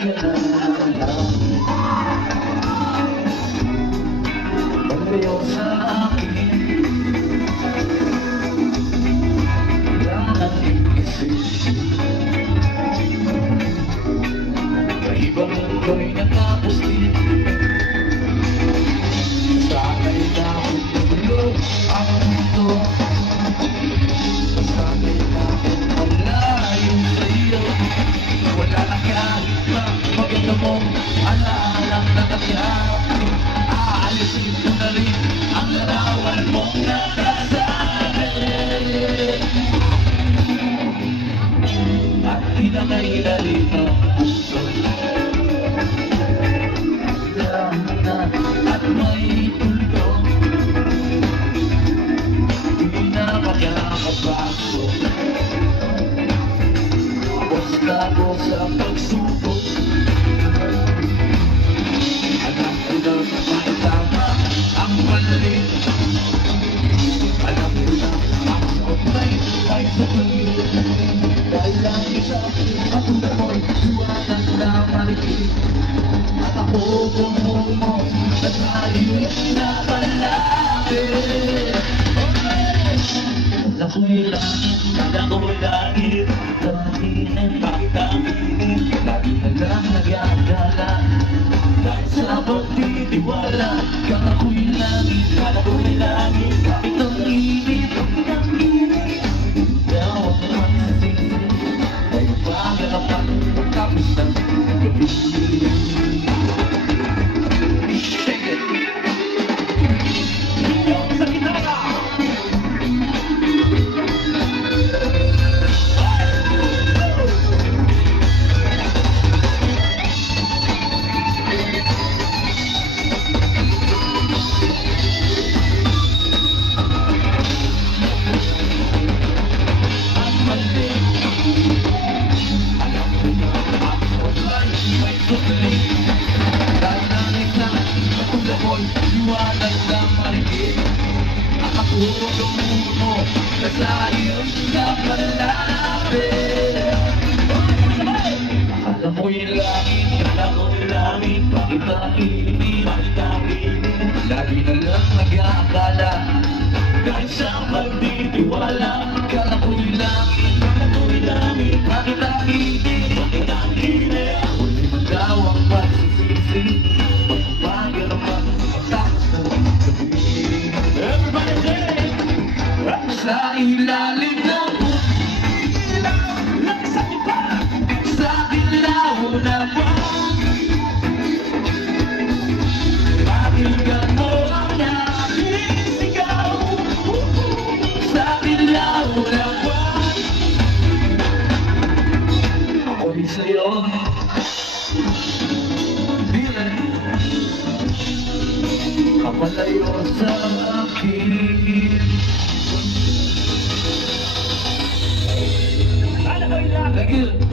Paglayo sa akin, wala nang isip. Sa ibang mundo'y natapos din. Sana'y nakutulog ang mundo. Sana'y nakapalayo sa'yo. Wala na kahit na maganda mong alaalang nakasyap. Aalisin ko na rin ang larawan mong nakasabi. At pinakailalim ng puso. At may tulong, di na makakapasok. Basta ko sa pagsubok. Alam ko na may tama ang mali. Alam ko na ang may sa pagiging. Dahil lang isa at tulad mo'y iwanan na marikit. At ako kung mo at tayo'y napalapit. Alam ko'y langit, alam ko'y langit. Tanginin, bakit aminin? Lagi na lang nag-aagala. Dahil sa pagtitiwala. Kala ko'y langit, kala ko'y langit. Bakit ang init, bakit ang init? Dawag naman sa tingin. Tayo pagkakapan, pagkapos ng gabi. Iwanan lang marikit. At ako mo na sa iyong napalapit. Alam mo'y langit, alam mo'y langit. Bakit hindi, bakit hindi? Lagi na lang nag-aakala. Dahil sa pagtitiwala. Kala ko'y langit, kala ko'y langit. Bakit hindi, bakit hindi? Ako'y magaw ang pagsisisi. Sa ilalim ng ilaw lang sa iba, sa ilaw naman. Pakinggan mo ang aking sigaw, sa ilaw naman. Ako'y sa'yo, bilang kapalayo sa akin. Thank you.